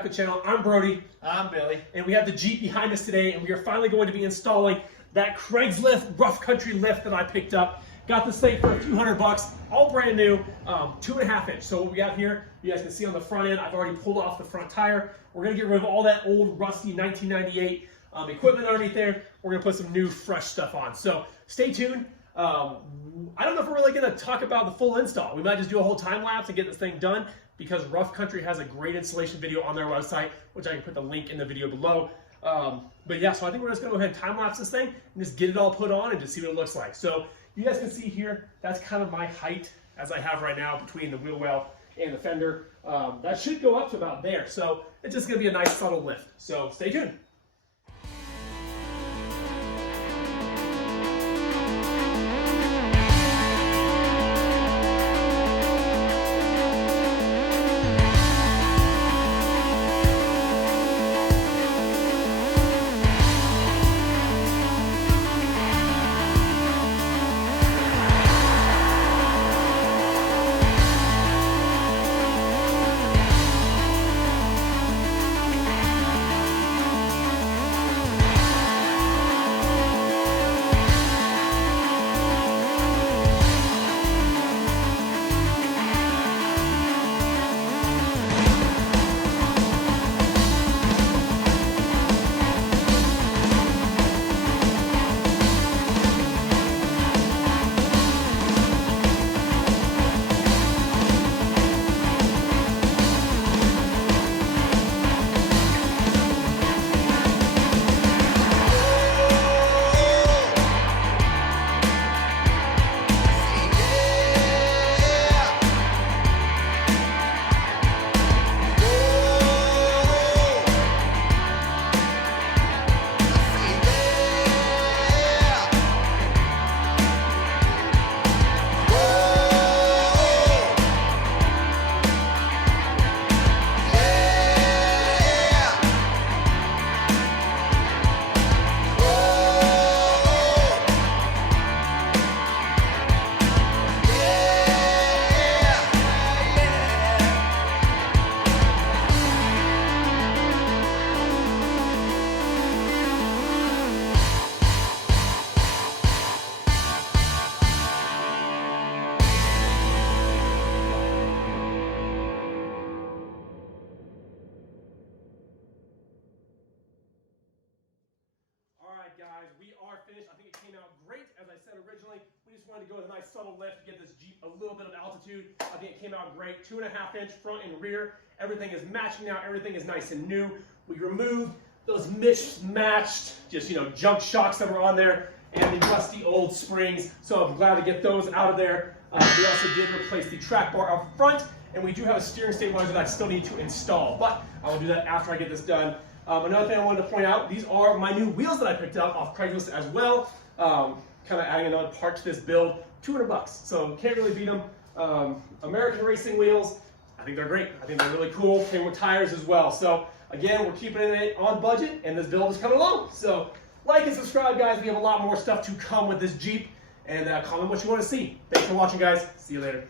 back to the channel. I'm Brody. I'm Billy. And we have the Jeep behind us today, and we are finally going to be installing that Craigslist rough country lift that I picked up. Got this thing for a few $100, all brand new, 2.5 inch. So what we got here, you guys can see on the front end, I've already pulled off the front tire. We're gonna get rid of all that old rusty 1998 equipment underneath there. We're gonna put some new fresh stuff on. So stay tuned. I don't know if we're really gonna talk about the full install. We might just do a whole time lapse and get this thing done, because Rough Country has a great installation video on their website, which I can put the link in the video below. But yeah, so I think we're just gonna go ahead and time lapse this thing and just get it all put on and just see what it looks like. So you guys can see here, that's kind of my height as I have right now between the wheel well and the fender. That should go up to about there. So it's just gonna be a nice subtle lift. So stay tuned. Alright guys, we are finished. I think it came out great. As I said originally, we just wanted to go with a nice subtle lift to get this Jeep a little bit of altitude. I think it came out great. 2.5 inch front and rear. Everything is matching now. Everything is nice and new. We removed those mismatched, just junk shocks that were on there and the rusty old springs. So I'm glad to get those out of there. We also did replace the track bar up front, and we do have a steering stabilizer that I still need to install, but I will do that after I get this done. Another thing I wanted to point out, these are my new wheels that I picked up off Craigslist as well. Kind of adding another part to this build, $200. So can't really beat them. American racing wheels, I think they're great. I think they're really cool. Came with tires as well. So again, we're keeping it on budget, and this build is coming along. So like and subscribe, guys. We have a lot more stuff to come with this Jeep, and comment what you want to see. Thanks for watching, guys. See you later.